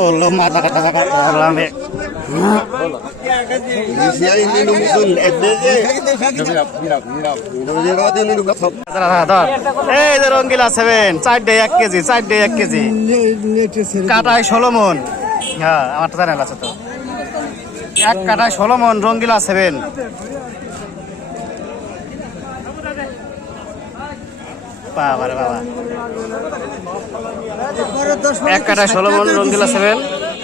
Oh, lo mata kata kata orang ni. এই যে রঙ্গিলা 7 4 1 KG 4 1 KG কাটায় 16 মন। হ্যাঁ আমার তো জানা আছে তো এক কাটায় 16 মন রঙ্গিলা 7 বাবা রে বাবা এক কাটায় 16 মন রঙ্গিলা 7।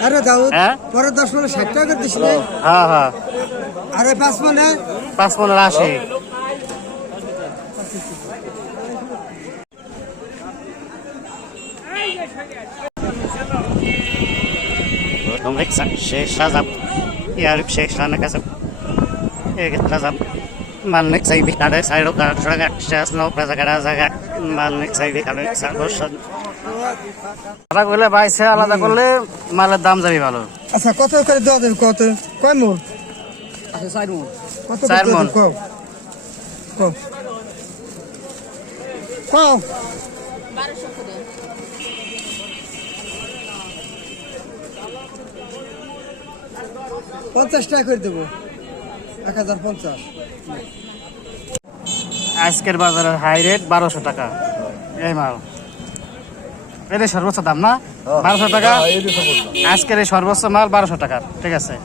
আরে দাউদ পরে 10 মনে 60 টাকা দিছ রে। হ্যাঁ হ্যাঁ আরে 5 মনে 80। Đông lịch sắc sẽ xa dập, ya lịch sẽ xa nạc dập, cái xa dập, man lịch say bị đá say lúc đó ra gạt, sẽ snow ra gạt, man lịch say bị đá say lúc đó. আলাদা করলে বাইছে আলাদা করলে মালের দাম যাবে ভালো। আচ্ছা কত করে দেওয়া যাবে কত কয় মন? আচ্ছা 4 মন। কত 4 মন কও কও কও 1200 করে 50 টাকা করে দেবো 1050। আজকের বাজারের হাই রেট 1200 টাকা এই মাল। এটা সর্বোচ্চ দাম না 1200 টাকা আজকের এই সর্বোচ্চ মাল 1200 টাকা ঠিক আছে।